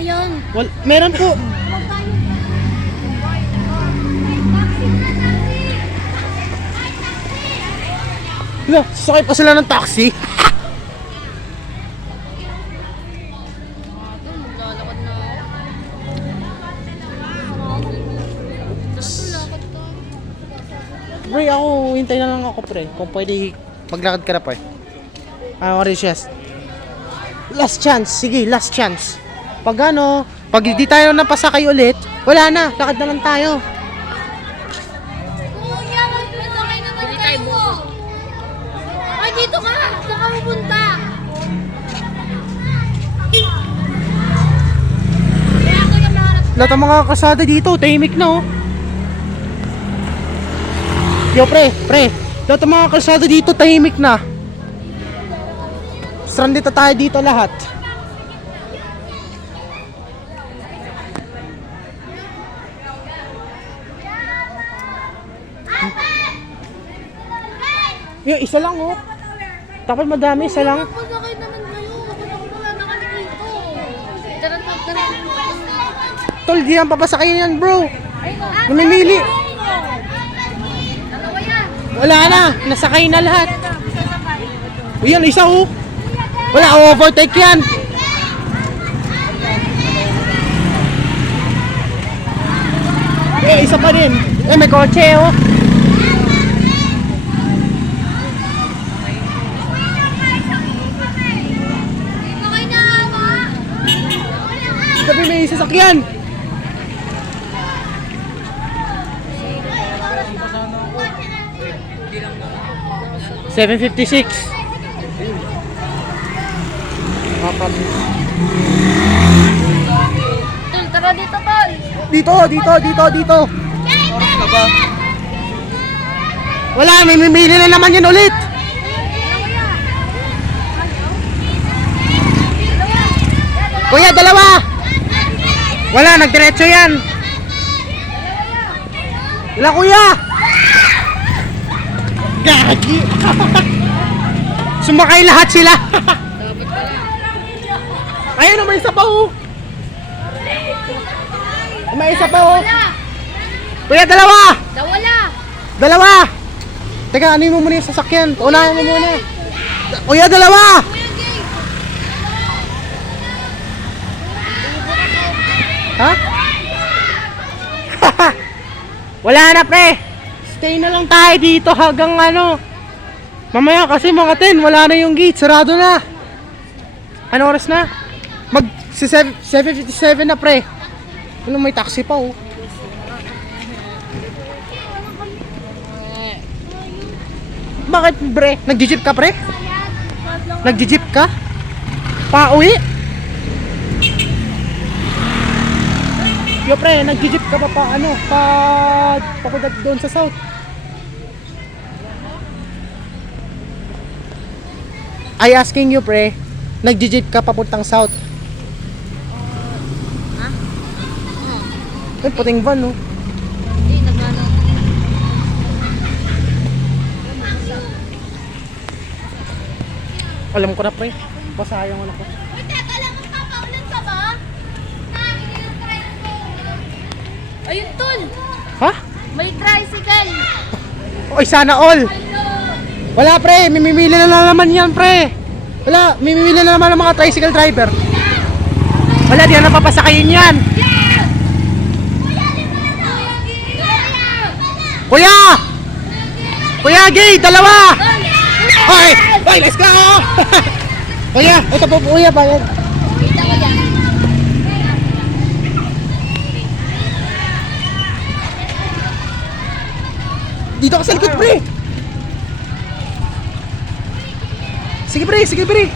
yan. Meron po. Hala, sasakay pa sila ng taxi. Maglalakad na ako. Pre, ako, hintay na lang ako, pre. Kung pwede, maglakad ka na, pre. Mauritius. Last chance, sige, last chance. Pag di tayo napasakay ulit, wala na, lakad na lang tayo. Kuya, magpasakay naman tayo. Ay, dito ka! Saan ka pupunta? Kaya ako yung naharap. Lahat ng mga kasada dito, tahimik na, oh. Yo, pre, lahat ng mga kasada dito, tahimik na. Stranded na tayo dito lahat. Yo, isa lang, oh. Dapat madami, isa lang. Magpasakay naman kayo. Ako wala na kami dito. Tara. Tol, di yan papasakayin yan, bro. Namimili. Dalawa yan. Wala na, nasakay na lahat. Yan, isa, oh. Wala, overtake yan. Isa pa din. May kotse, oh. Sakay na ako. Sabi may sasakyan. $7.56. Tol, tara dito, Tol. Dito. Wala, may mimili na naman yan ulit. Kuya, dalawa. Wala, nagdiretso yan. Wala, kuya. Gagi. Sumakay lahat sila. Ayun, may isa pa, oh. May isa pa, oh. Kuya, dalawa. Dalawa. Teka, ano mo muna yung sasakyan? Unahin mo muna. Kuya, dalawa. Ha? Wala na, pre. Stay na lang tayo dito hanggang mamaya kasi mga 10, wala na yung gate. Sarado na. Ano oras na? 7:57 na, pre. May taxi pa, oh. Bakit, pre? Nag-jeep ka, pre? Nag-jeep ka? Pauwi? Yo, pre, nag-jeep ka pa papunta doon sa south. I asking you, pre, nag-jeep ka papuntang south. Ay, puting van, no? Hindi, nagano. Alam ko na, pre. Pasayang ko. Uy, teka lang, magpapaulan ka ba? Ayun, Tol. Ha? May tricycle. Oy, sana all. Wala, pre. Mimimili na naman yan, pre. Wala, mimimili na naman ng mga tricycle driver. Wala, di na napapasakayin yan. Kuya! Kuya, gay, dalawa! Hoy! Hoy, let's go! Kuya, ito po, kuya, bayad. Kita ko yan. Dito ka sa likod, pre! Sige, pre, sige, pre!